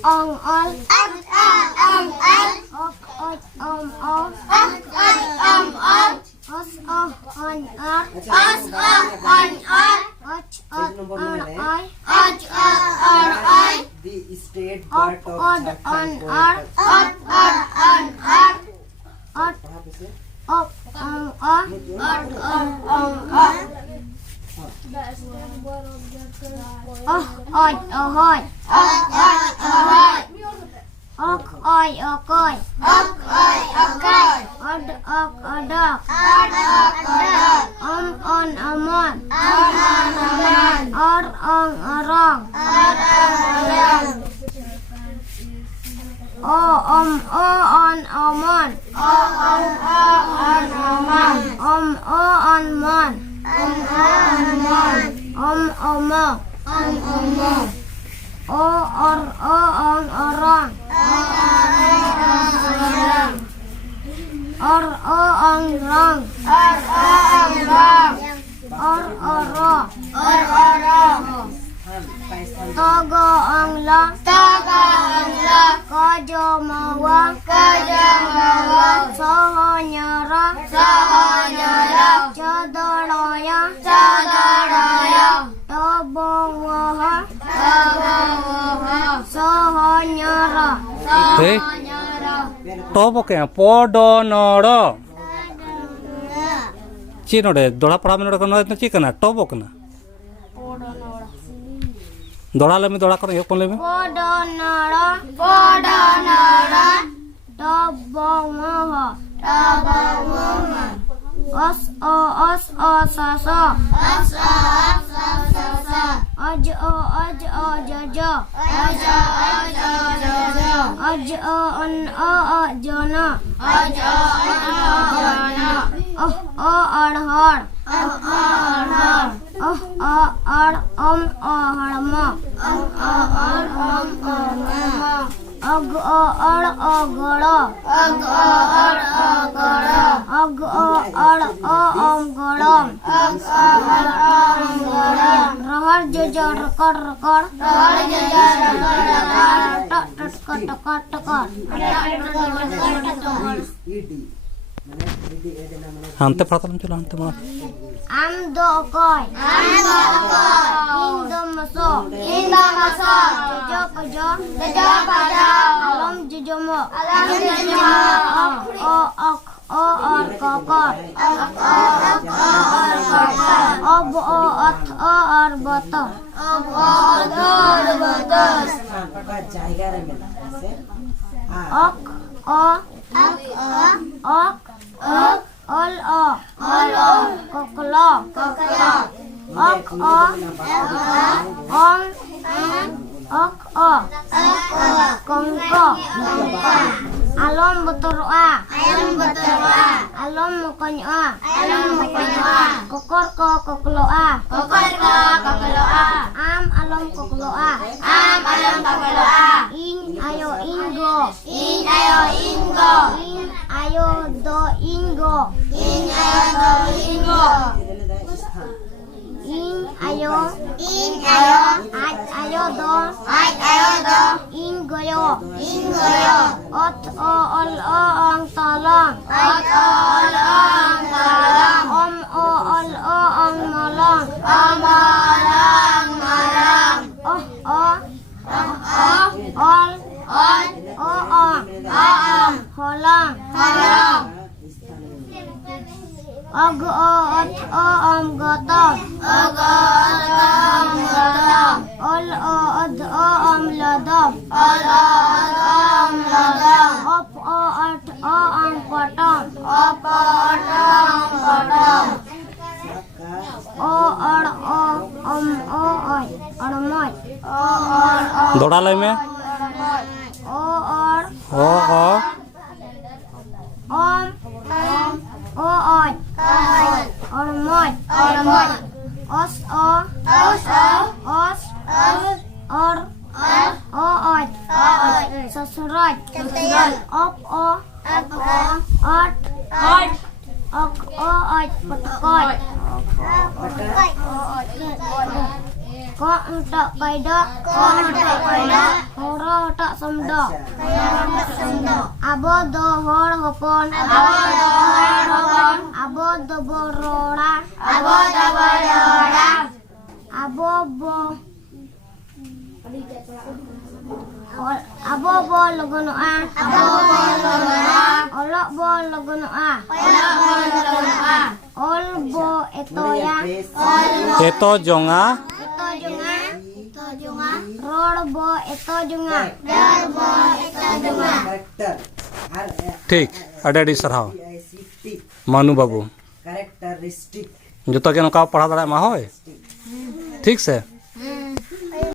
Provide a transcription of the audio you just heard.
ong ol ong ol ol ol os on ar os on or och I or The state Op part of on Jharkhand ar on ot कहाँ पे से? op on ar oj ohoj ok oj okoj od ok odok on amon or ong orong o on omon o on mon omo o ong orong or ong rong or oro स्थान togo ong lo kojo mawa soho nyara chodoroya tobong waha soho nyara Thế to bộ kẻ po đo nọ đó chi nó để đóa pram nó con nói nó chỉ cần là to bộ cái nào đóa lên mình đóa con hiểu con lên mình podo nara tobong waha os o sa sa aj o jojo aj o jona arhar harma ag goro golom rahar jojo rekor tok ED मैंने ED देना मैंने hantu peraturan itu hantu mana am do koy indo maso jojo kojo alam jojomo ok or kokor ob or boto स्थान का जायगा रे मिला ऐसे ok ol koklo ok kongko alom beturua alom mukonyoa kokor kokloa am alom kokloa in ayo ingo in ayo do ingo स्थान in ayo ayo do ingoyo ot ol ong tolong om ol ong molong ol holong og om gotong ol om lodong op om potong om oi ormoy đóa lên mình or om oi ormoy os or oi sosroj op ot ok oi potkoy ko untuk kaido horo rotak somdo. अच्छा Abo do hor hopon. Abo do hor hopon. Abo do borora. Abo do borora. Abo bo. Abo bo logonoa. Abo bo logonoa. Olok bo logonoa. Olok bo logonoa. Ol bo etoya. Eto jonga. Eto junga. Ito junga. Ror bo eto junga. Dor bo ito junga. Character ठीक अडेडी सरहाव RICT मानू बाबू कैरेक्टरिस्टिक जो तो के नौका पढ़ा दाड़ा मा होय ठीक से